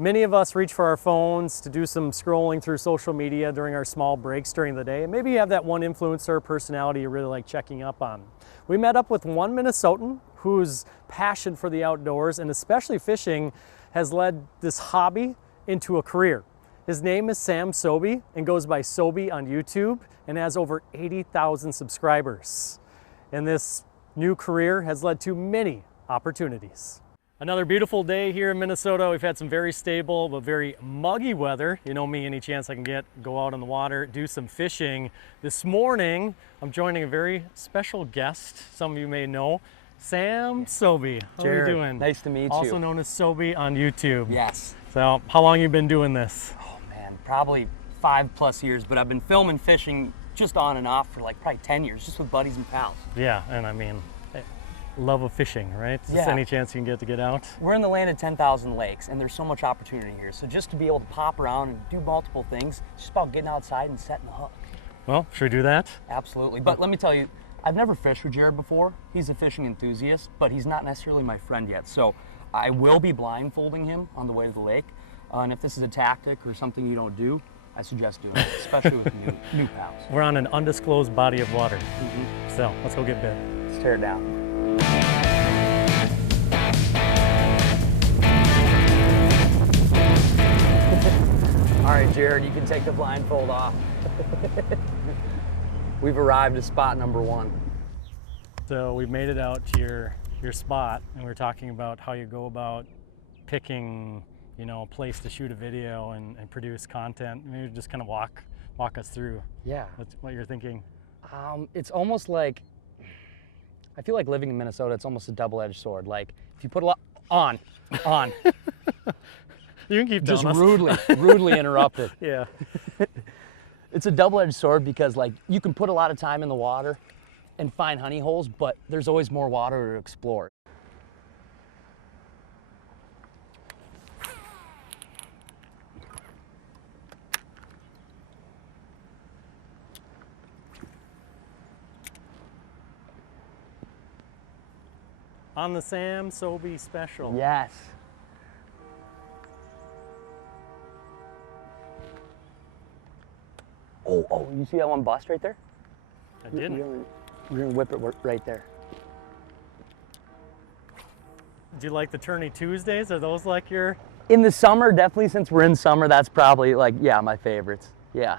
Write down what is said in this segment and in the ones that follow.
Many of us reach for our phones to do some scrolling through social media during our small breaks during the day. And maybe you have that one influencer or personality you really like checking up on. We met up with one Minnesotan whose passion for the outdoors and especially fishing has led this hobby into a career. His name is Sam Sobi and goes by Sobi on YouTube and has over 80,000 subscribers. And this new career has led to many opportunities. Another beautiful day here in Minnesota. We've had some very stable but very muggy weather. You know me, any chance I can get, go out on the water, do some fishing. This morning, I'm joining a very special guest, some of you may know, Sam Sobi. How Jared, are you doing? nice to meet you. Also known as Sobi on YouTube. Yes. So, how long have you been doing this? Oh man, probably 5+ years, but I've been filming fishing just on and off for like probably 10 years, just with buddies and pals. Yeah, and I mean, love of fishing, right? Just Yeah. any chance you can get out. We're in the land of 10,000 lakes, and there's so much opportunity here. So just to be able to pop around and do multiple things, it's just about getting outside and setting the hook. Well, should we do that? Absolutely. But let me tell you, I've never fished with Jared before. He's a fishing enthusiast, but he's not necessarily my friend yet. So I will be blindfolding him on the way to the lake. And if this is a tactic or something you don't do, I suggest doing it, especially with new pals. We're on an undisclosed body of water. So let's go get bit. Let's tear it down. All right, Jared, you can take the blindfold off. We've arrived at spot number 1. So we've made it out to your spot, and we're talking about how you go about picking, you know, a place to shoot a video and produce content. Maybe just kind of walk us through. Yeah. What you're thinking. It's almost like, I feel like living in Minnesota, it's almost a double-edged sword. Like, if you put a lot on. You can keep Just telling us. rudely interrupted. Yeah. It's a double-edged sword because, like, you can put a lot of time in the water and find honey holes, but there's always more water to explore. On the Sam Sobi special. Yes. Oh, you see that one bust right there? I didn't. We're gonna whip it right there. Do you like the Tourney Tuesdays? Are those like your? In the summer, definitely, since we're in summer, that's probably like, yeah, my favorites. Yeah.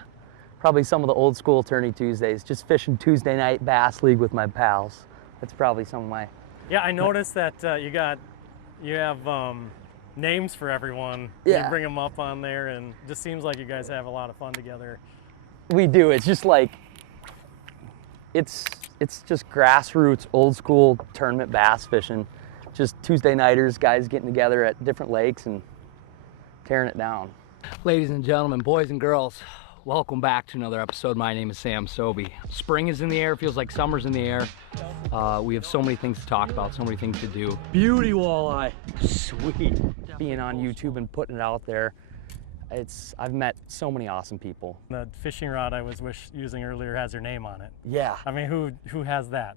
Probably some of the old school Tourney Tuesdays, just fishing Tuesday night bass league with my pals. That's probably some of my. Yeah, I noticed that you have names for everyone. Yeah. You bring them up on there, and it just seems like you guys have a lot of fun together. We do. It's just like, it's just grassroots, old school tournament bass fishing. Just Tuesday nighters, guys getting together at different lakes and tearing it down. Ladies and gentlemen, boys and girls, welcome back to another episode. My name is Sam Sobi. Spring is in the air, feels like summer's in the air. We have so many things to talk about, so many things to do. Beauty walleye, sweet. Being on YouTube and putting it out there, I've met so many awesome people. The fishing rod I was using earlier has your name on it. Yeah. I mean, who has that?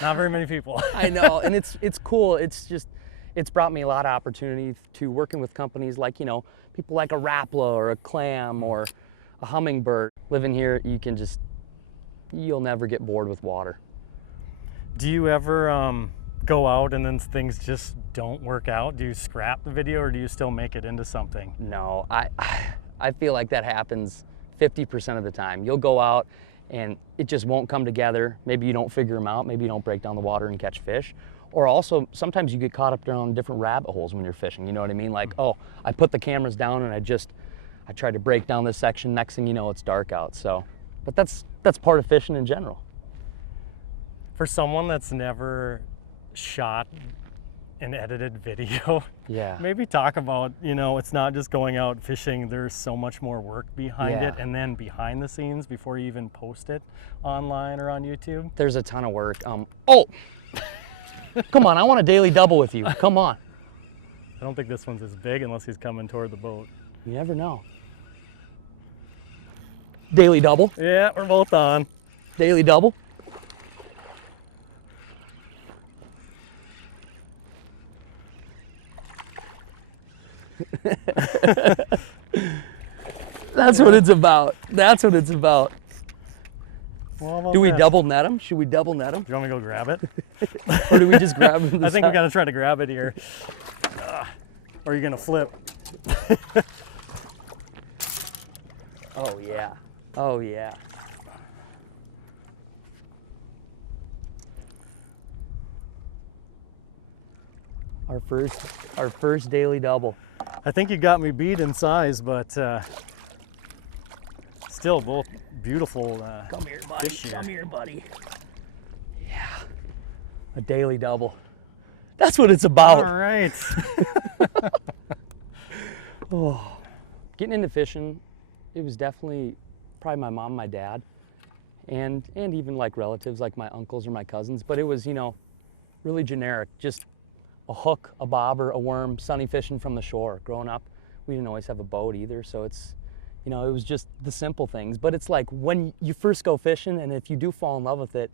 Not very many people. I know, and it's cool. It's brought me a lot of opportunity to working with companies like, you know, people like a Rapala or a Clam or a Hummingbird. Living here, you'll never get bored with water. Do you ever go out and then things just don't work out? Do you scrap the video or do you still make it into something? No, I feel like that happens 50% of the time. You'll go out and it just won't come together. Maybe you don't figure them out. Maybe you don't break down the water and catch fish. Or also, sometimes you get caught up down different rabbit holes when you're fishing. You know what I mean? Like, oh, I put the cameras down and I tried to break down this section. Next thing you know, it's dark out. So, but that's part of fishing in general. For someone that's never shot an edited video, yeah, maybe talk about, you know, it's not just going out fishing. There's so much more work behind it, and then behind the scenes before you even post it online or on YouTube. There's a ton of work. Oh, come on, I want a daily double with you. Come on. I don't think this one's as big unless he's coming toward the boat. You never know. Daily double. Yeah, we're both on. Daily double. That's what it's about. That's what it's about. Well, do we double net them? Should we double net them? Do you want me to go grab it? Or do we just grab them? I think we got to try to grab it here. Or are you going to flip? Oh, yeah. Oh, yeah. Our first daily double. I think you got me beat in size, but still both beautiful Come here, buddy. fish here. Come here, buddy. Yeah. A daily double. That's what it's about. All right. Oh. Getting into fishing, it was definitely probably my mom, my dad, and even like relatives like my uncles or my cousins, but it was, you know, really generic. Just a hook, a bobber, a worm, sunny fishing from the shore. Growing up, we didn't always have a boat either, so it's, you know, it was just the simple things. But it's like when you first go fishing, and if you do fall in love with it,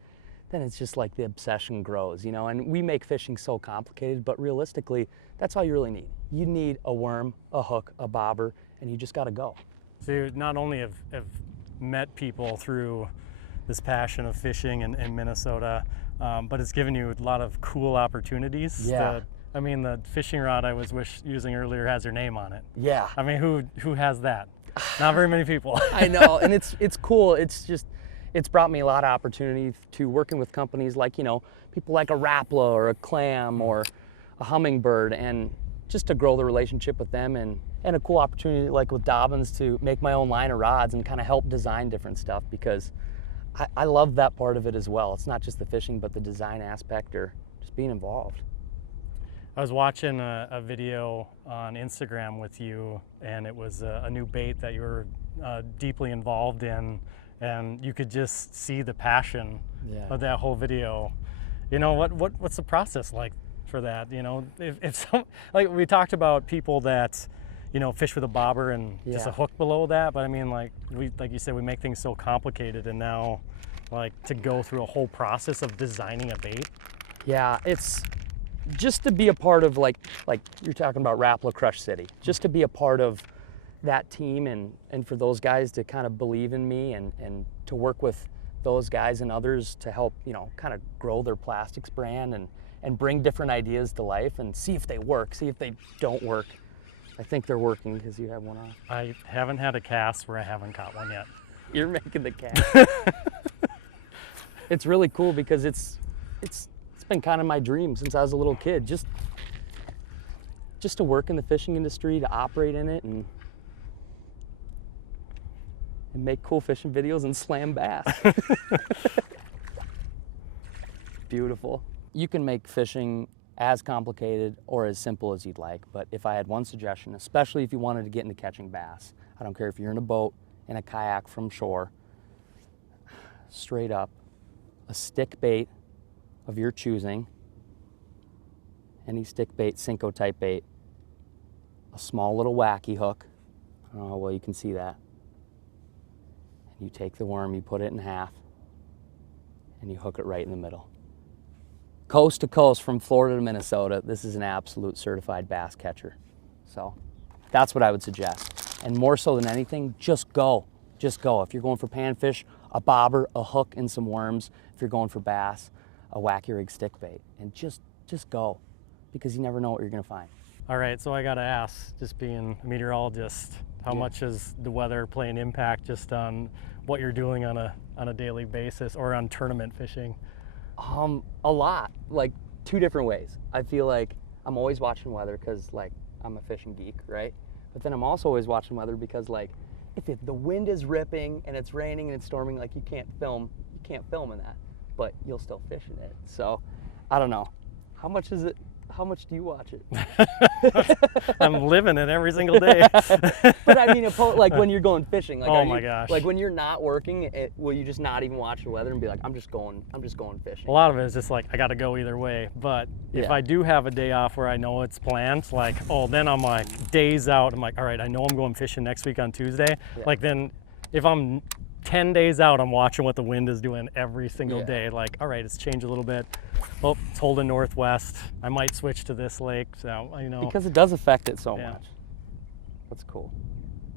then it's just like the obsession grows, you know. And we make fishing so complicated, but realistically, that's all you really need. You need a worm, a hook, a bobber, and you just got to go. So you not only have met people through this passion of fishing in Minnesota, but it's given you a lot of cool opportunities. Yeah. I mean, the fishing rod I was using earlier has your name on it. Yeah. I mean, who has that? Not very many people. I know, and it's cool. It's brought me a lot of opportunity to working with companies like, you know, people like a Rapala or a Clam or a Hummingbird, and just to grow the relationship with them, and a cool opportunity like with Dobbins to make my own line of rods and kind of help design different stuff, because I love that part of it as well. It's not just the fishing, but the design aspect or just being involved. I was watching a video on Instagram with you, and it was a new bait that you were deeply involved in, and you could just see the passion of that whole video. You know, what's the process like for that? You know, if some, like we talked about people that, you know, fish with a bobber and just a hook below that, but I mean, like you said, we make things so complicated, and now like to go through a whole process of designing a bait. Yeah, it's just to be a part of, like you're talking about Rapala Crush City, just to be a part of that team, and for those guys to kind of believe in me, and to work with those guys and others to help, you know, kind of grow their plastics brand and bring different ideas to life and see if they work, see if they don't work. I think they're working because you have one on. I haven't had a cast where I haven't caught one yet. You're making the cast. It's really cool because it's been kind of my dream since I was a little kid, just to work in the fishing industry, to operate in it, and make cool fishing videos and slam bass. Beautiful. You can make fishing as complicated or as simple as you'd like, but if I had one suggestion, especially if you wanted to get into catching bass, I don't care if you're in a boat, in a kayak from shore, straight up, a stick bait of your choosing, any stick bait, Cinco type bait, a small little wacky hook, I don't know, well, you can see that. You take the worm, you put it in half, and you hook it right in the middle. Coast to coast, from Florida to Minnesota, this is an absolute certified bass catcher. So that's what I would suggest. And more so than anything, just go. Just go. If you're going for panfish, a bobber, a hook, and some worms. If you're going for bass, a wacky rig stick bait. And just go, because you never know what you're gonna find. All right, so I gotta ask, just being a meteorologist, how much does the weather play an impact just on what you're doing on a daily basis or on tournament fishing? A lot, like 2 different ways. I feel like I'm always watching weather because, like, I'm a fishing geek, right? But then I'm also always watching weather because, like, if the wind is ripping and it's raining and it's storming, like, you can't film in that, but you'll still fish in it. So I don't know. How much is it? How much do you watch it? I'm living it every single day. But I mean, like when you're going fishing, like, oh my gosh, like when you're not working, will you just not even watch the weather and be like, I'm just going fishing? A lot of it is just like, I got to go either way. But if I do have a day off where I know it's planned, like, then I'm like days out. I'm like, all right, I know I'm going fishing next week on Tuesday. Yeah. Like then if I'm 10 days out, I'm watching what the wind is doing every single day. Like, all right, it's changed a little bit. Oh, it's holding northwest. I might switch to this lake, so, you know. Because it does affect it so much. That's cool.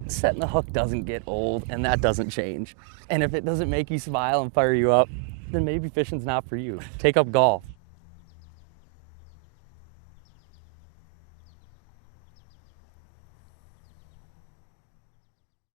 Setting the hook doesn't get old, and that doesn't change. And if it doesn't make you smile and fire you up, then maybe fishing's not for you. Take up golf.